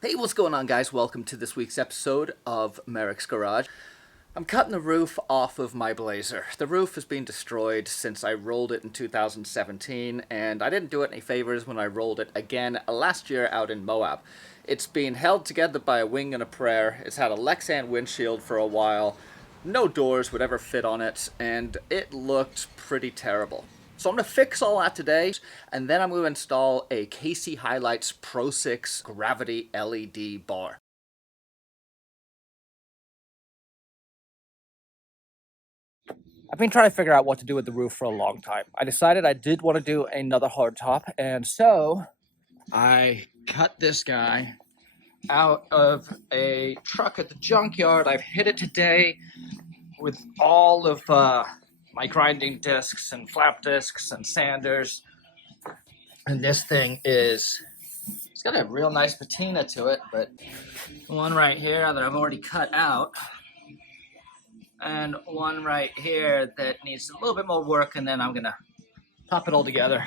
Hey, what's going on, guys? Welcome to this week's episode of Merricks Garage. I'm cutting the roof off of my BLAZER. The roof has been destroyed since I rolled it in 2017, and I didn't do it any favors when I rolled it again last year out in Moab. It's been held together by a wing and a prayer. It's had a Lexan windshield for a while. No doors would ever fit on it, and it looked pretty terrible. So I'm going to fix all that today, and then I'm going to install a KC Hilites Pro 6 Gravity LED bar. I've been trying to figure out what to do with the roof for a long time. I decided I did want to do another hardtop, and so I cut this guy out of a truck at the junkyard. I've hit it today with all of my grinding discs and flap discs and sanders. And this thing it's got a real nice patina to it, but one right here that I've already cut out, and one right here that needs a little bit more work, and then I'm gonna pop it all together.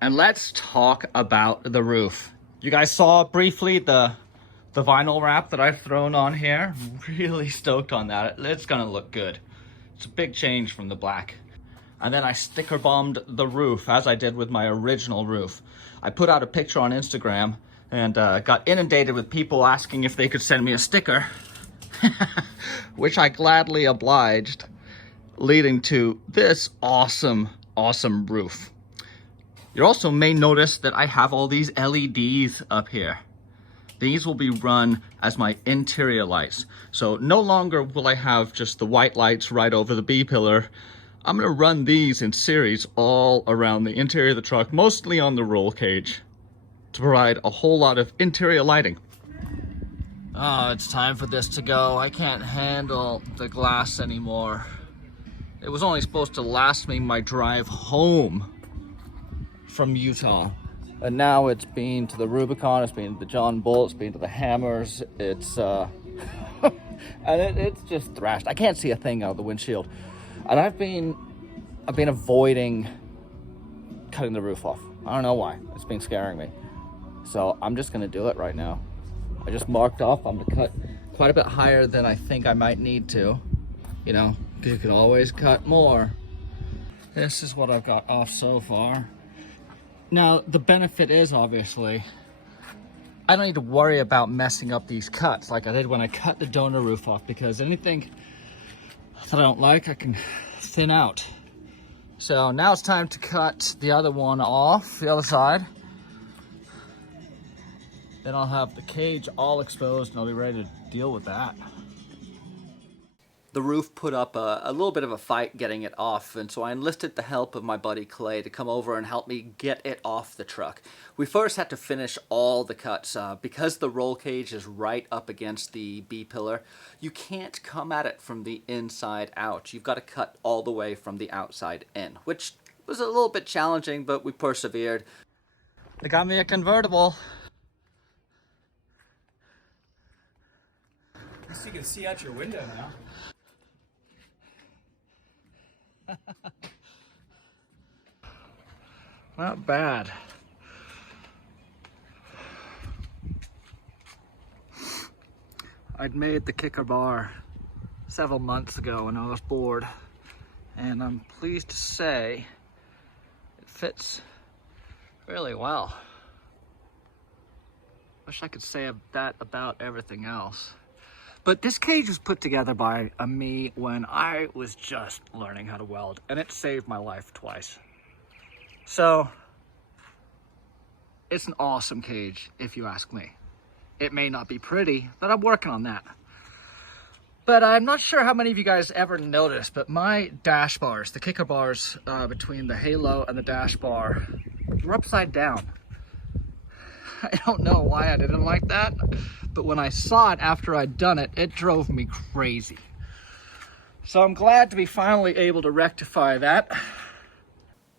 And let's talk about the roof. You guys saw briefly the vinyl wrap that I've thrown on here. Really stoked on that. It's gonna look good. It's a big change from the black. And then I sticker bombed the roof as I did with my original roof. I put out a picture on Instagram and got inundated with people asking if they could send me a sticker, which I gladly obliged, leading to this awesome roof. You also may notice that I have all these LEDs up here. These will be run as my interior lights. So no longer will I have just the white lights right over the B-pillar. I'm gonna run these in series all around the interior of the truck, mostly on the roll cage, to provide a whole lot of interior lighting. Oh, it's time for this to go. I can't handle the glass anymore. It was only supposed to last me my drive home from Utah. And now it's been to the Rubicon, it's been to the John Bull, it's been to the Hammers, it's and it's just thrashed. I can't see a thing out of the windshield. And I've been avoiding cutting the roof off. I don't know why. It's been scaring me. So I'm just gonna do it right now. I just marked off. I'm gonna cut quite a bit higher than I think I might need to. You know, because you can always cut more. This is what I've got off so far. Now, the benefit is, obviously, I don't need to worry about messing up these cuts like I did when I cut the donor roof off, because anything that I don't like, I can thin out. So now it's time to cut the other one off, the other side. Then I'll have the cage all exposed and I'll be ready to deal with that. The roof put up a little bit of a fight getting it off, and so I enlisted the help of my buddy Clay to come over and help me get it off the truck. We first had to finish all the cuts. Because the roll cage is right up against the B-pillar, you can't come at it from the inside out. You've got to cut all the way from the outside in, which was a little bit challenging, but we persevered. They got me a convertible. At least you can see out your window now. Not bad. I'd made the kicker bar several months ago when I was bored, and I'm pleased to say it fits really well. Wish I could say that about everything else. But this cage was put together by me when I was just learning how to weld, and it saved my life twice. So, it's an awesome cage, if you ask me. It may not be pretty, but I'm working on that. But I'm not sure how many of you guys ever noticed, but my dash bars, the kicker bars between the halo and the dash bar, were upside down. I don't know why I didn't like that, but when I saw it after I'd done it, it drove me crazy. So I'm glad to be finally able to rectify that.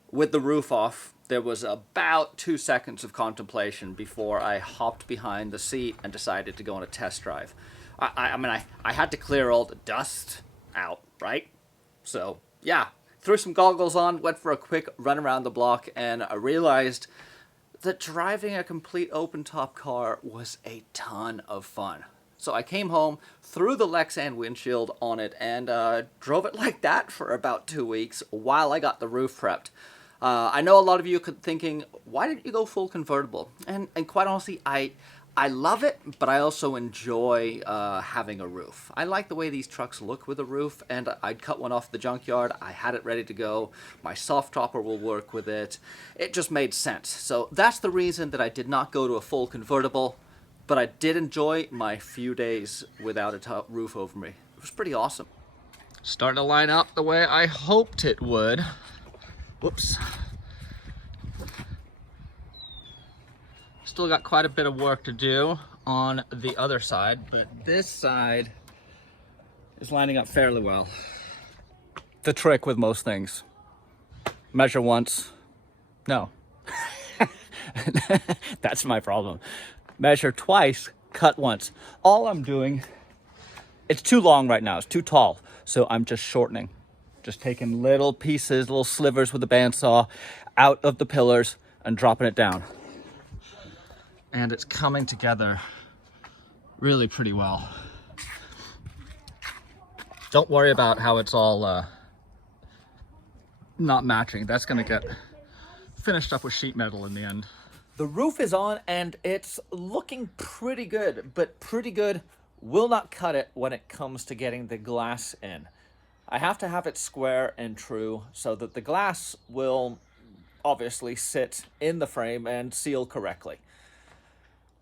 With the roof off, there was about 2 seconds of contemplation before I hopped behind the seat and decided to go on a test drive. I mean, I had to clear all the dust out, right? So, yeah, Threw some goggles on, went for a quick run around the block, and I realized that driving a complete open-top car was a ton of fun. So I came home, threw the Lexan windshield on it, and drove it like that for about 2 weeks while I got the roof prepped. I know a lot of you could thinking, why didn't you go full convertible? And quite honestly, I love it, but I also enjoy having a roof. I like the way these trucks look with a roof, and I'd cut one off the junkyard. I had it ready to go. My soft topper will work with it. It just made sense. So that's the reason that I did not go to a full convertible, but I did enjoy my few days without a roof over me. It was pretty awesome. Starting to line up the way I hoped it would. Whoops. Still got quite a bit of work to do on the other side, but this side is lining up fairly well. The trick with most things, measure once. No, that's my problem. Measure twice, cut once. All I'm doing, it's too long right now, it's too tall, so I'm just shortening. Just taking little pieces, little slivers with the bandsaw out of the pillars and dropping it down. And it's coming together really pretty well. Don't worry about how it's all not matching. That's gonna get finished up with sheet metal in the end. The roof is on and it's looking pretty good, but pretty good will not cut it when it comes to getting the glass in. I have to have it square and true so that the glass will obviously sit in the frame and seal correctly.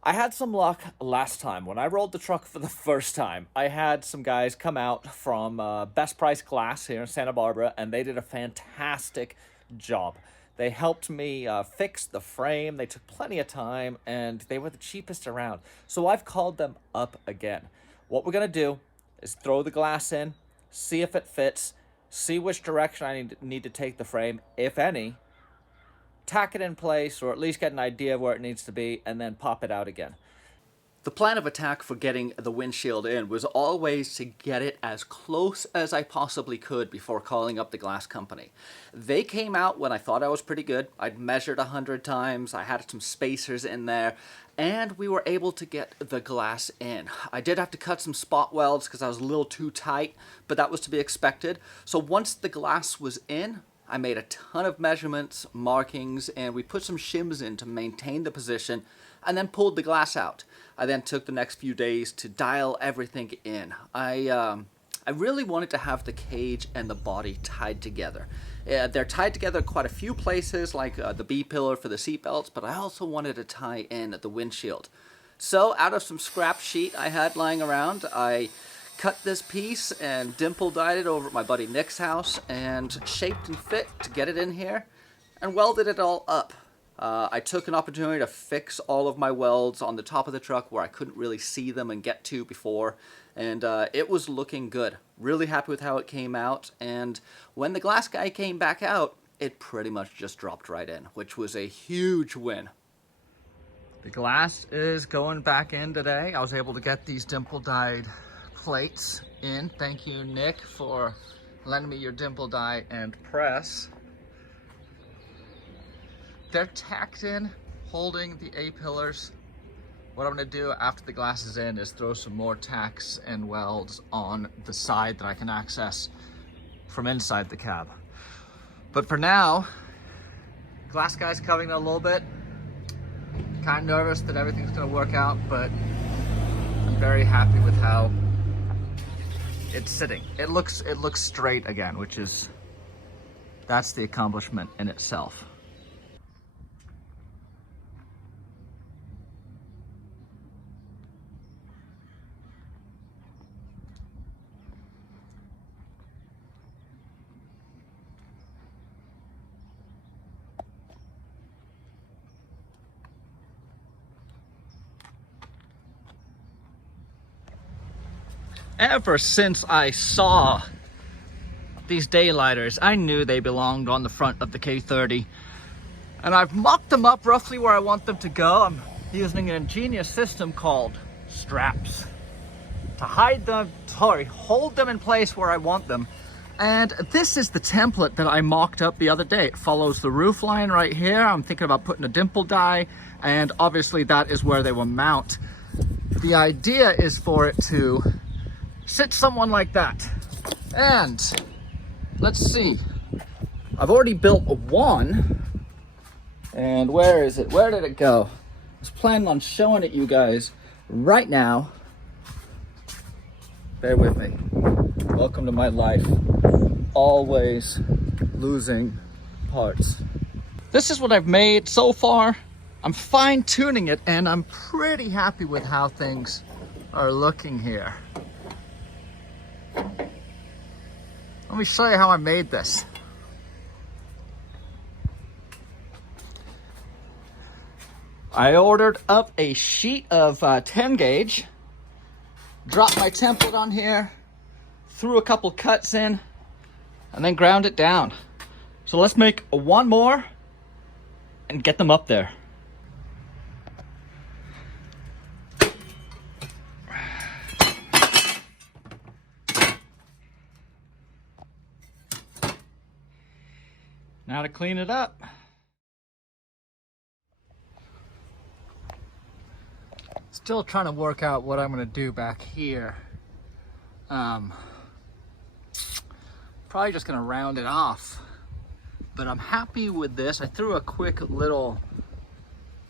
I had some luck last time. When I rolled the truck for the first time, I had some guys come out from Best Price Glass here in Santa Barbara, and they did a fantastic job. They helped me fix the frame. They took plenty of time, and they were the cheapest around. So I've called them up again. What we're going to do is throw the glass in, see if it fits, see which direction I need to take the frame, if any, tack it in place, or at least get an idea of where it needs to be, and then pop it out again. The plan of attack for getting the windshield in was always to get it as close as I possibly could before calling up the glass company. They came out when I thought I was pretty good. I'd measured 100 times, I had some spacers in there, and we were able to get the glass in. I did have to cut some spot welds because I was a little too tight, but that was to be expected. So once the glass was in, I made a ton of measurements, markings, and we put some shims in to maintain the position, and then pulled the glass out. I then took the next few days to dial everything in. I really wanted to have the cage and the body tied together. They're tied together quite a few places, like the B-pillar for the seat belts, but I also wanted to tie in the windshield. So out of some scrap sheet I had lying around, I cut this piece and dimple dyed it over at my buddy Nick's house and shaped and fit to get it in here and welded it all up. I took an opportunity to fix all of my welds on the top of the truck where I couldn't really see them and get to before, and it was looking good. Really happy with how it came out, and when the glass guy came back out, it pretty much just dropped right in, which was a huge win. The glass is going back in today. I was able to get these dimple dyed plates in. Thank you, Nick, for lending me your dimple dye and press. They're tacked in, holding the A-pillars. What I'm gonna do after the glass is in is throw some more tacks and welds on the side that I can access from inside the cab. But for now, glass guy's coming in a little bit. Kind of nervous that everything's gonna work out, but I'm very happy with how it's sitting. It looks straight again, which is, that's the accomplishment in itself. Ever since I saw these daylighters, I knew they belonged on the front of the K30. And I've mocked them up roughly where I want them to go. I'm using an ingenious system called straps to hide them, hold them in place where I want them. And this is the template that I mocked up the other day. It follows the roof line right here. I'm thinking about putting a dimple die, and obviously that is where they will mount. The idea is for it to sit someone like that. And let's see, I've already built one. And where is it? Where did it go? I was planning on showing it you guys right now. Bear with me. Welcome to my life. Always losing parts. This is what I've made so far. I'm fine tuning it and I'm pretty happy with how things are looking here. Let me show you how I made this. I ordered up a sheet of 10 gauge, dropped my template on here, threw a couple cuts in, and then ground it down. So let's make one more and get them up there. Now to clean it up. Still trying to work out what I'm gonna do back here. Probably just gonna round it off, but I'm happy with this. I threw a quick little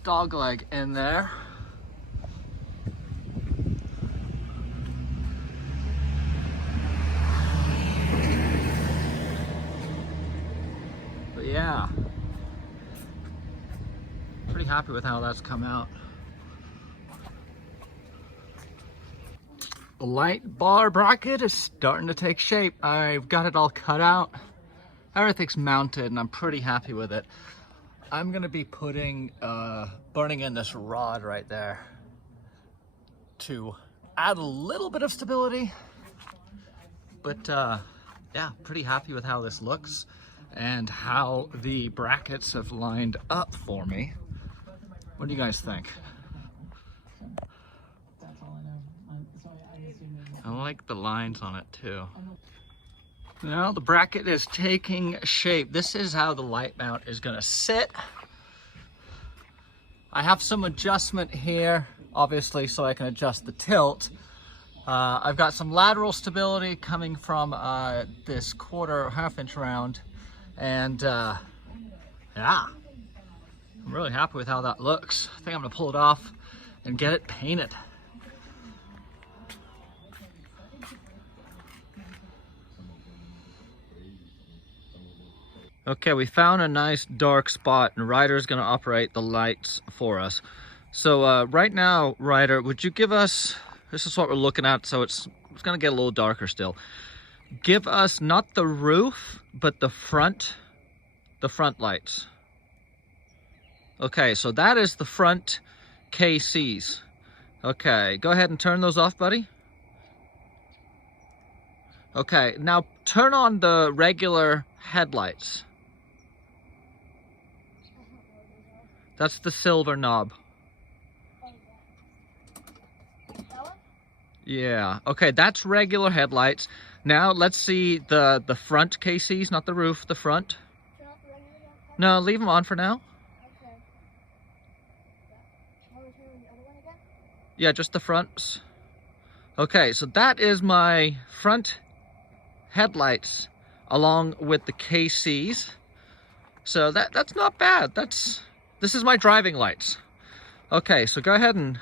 dog leg in there. But yeah, pretty happy with how that's come out. The light bar bracket is starting to take shape. I've got it all cut out. Everything's mounted and I'm pretty happy with it. I'm gonna be putting, burning in this rod right there to add a little bit of stability. But yeah, pretty happy with how this looks and how the brackets have lined up for me. What do you guys think? I like the lines on it too. Now the bracket is taking shape. This is how the light mount is gonna sit. I have some adjustment here, obviously, so I can adjust the tilt. I've got some lateral stability coming from this half-inch round. And yeah, I'm really happy with how that looks. I think I'm gonna pull it off and get it painted. Okay, we found a nice dark spot and Ryder's gonna operate the lights for us. So right now, Ryder, would you give us, this is what we're looking at, so it's gonna get a little darker still. Give us not the roof, but the front lights. Okay, so that is the front KCs. Okay, go ahead and turn those off, buddy. Okay, now turn on the regular headlights. That's the silver knob. Yeah, okay, that's regular headlights. Now let's see the front KCs, not the roof, the front. No, leave them on for now. Okay. Shall we turn the other one again? Yeah, just the fronts. Okay, so that is my front headlights along with the KCs. So that's not bad. This is my driving lights. Okay, so go ahead and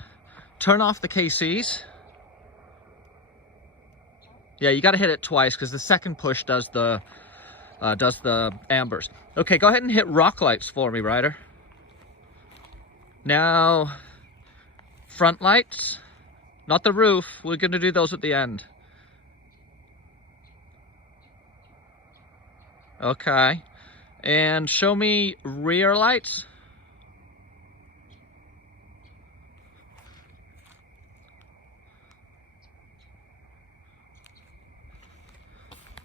turn off the KCs. Yeah, you got to hit it twice because the second push does the ambers. Okay, go ahead and hit rock lights for me, Ryder. Now, front lights, not the roof. We're going to do those at the end. Okay, and show me rear lights.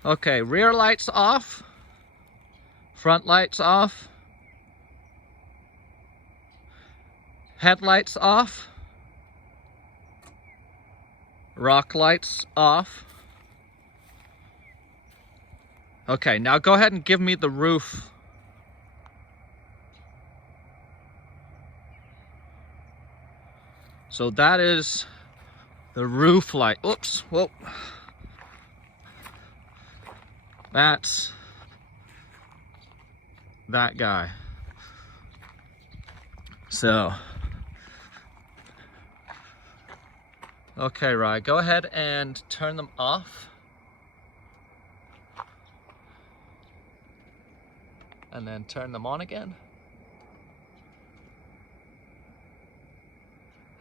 Okay, rear lights off, front lights off, headlights off, rock lights off. Okay, now go ahead and give me the roof. So that is the roof light. Oops, whoa. That's that guy. So, okay, Rye, go ahead and turn them off. And then turn them on again.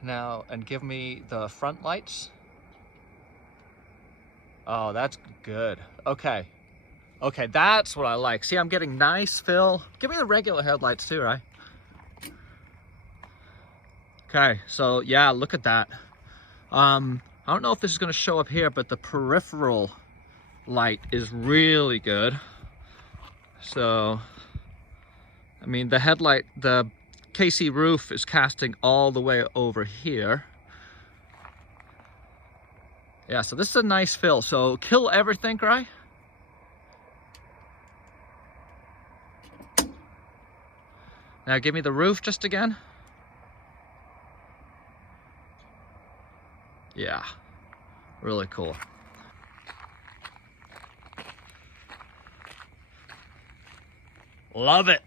Now, and give me the front lights. Oh, that's good. Okay. Okay, that's what I like. See, I'm getting nice fill. Give me the regular headlights too, right? Okay, so yeah, look at that. I don't know if this is gonna show up here, but the peripheral light is really good. So, I mean, the headlight, the KC roof is casting all the way over here. Yeah, so this is a nice fill. So kill everything, right? Now give me the roof just again. Yeah, really cool. Love it.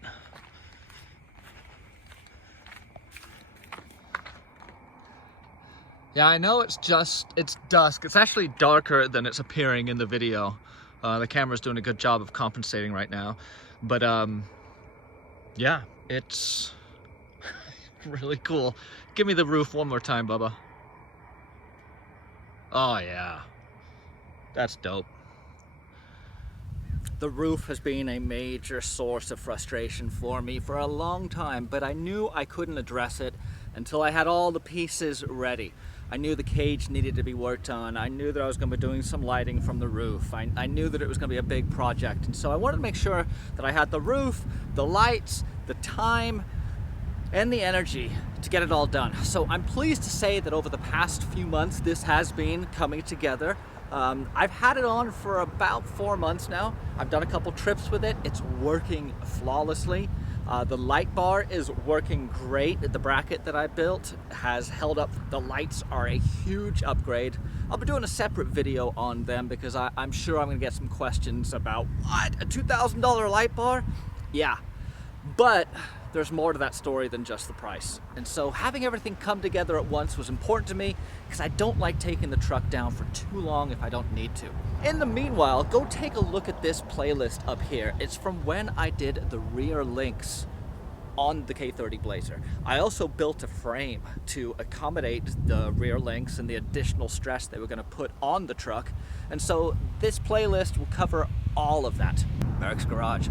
Yeah, I know it's dusk. It's actually darker than it's appearing in the video. The camera's doing a good job of compensating right now. But yeah, it's really cool. Give me the roof one more time, Bubba. Oh yeah, that's dope. The roof has been a major source of frustration for me for a long time, but I knew I couldn't address it until I had all the pieces ready. I knew the cage needed to be worked on. I knew that I was going to be doing some lighting from the roof. I knew that it was going to be a big project, and so I wanted to make sure that I had the roof, the lights, the time, and the energy to get it all done. So I'm pleased to say that over the past few months this has been coming together. I've had it on for about 4 months now. I've done a couple trips with it. It's working flawlessly. The light bar is working great. The bracket that I built has held up. The lights are a huge upgrade. I'll be doing a separate video on them because I'm sure I'm gonna get some questions about, what, a $2,000 light bar? Yeah, but there's more to that story than just the price. And so having everything come together at once was important to me because I don't like taking the truck down for too long if I don't need to. In the meanwhile, go take a look at this playlist up here. It's from when I did the rear links on the K30 BLAZER. I also built a frame to accommodate the rear links and the additional stress they were going to put on the truck. And so this playlist will cover all of that. Merricks Garage.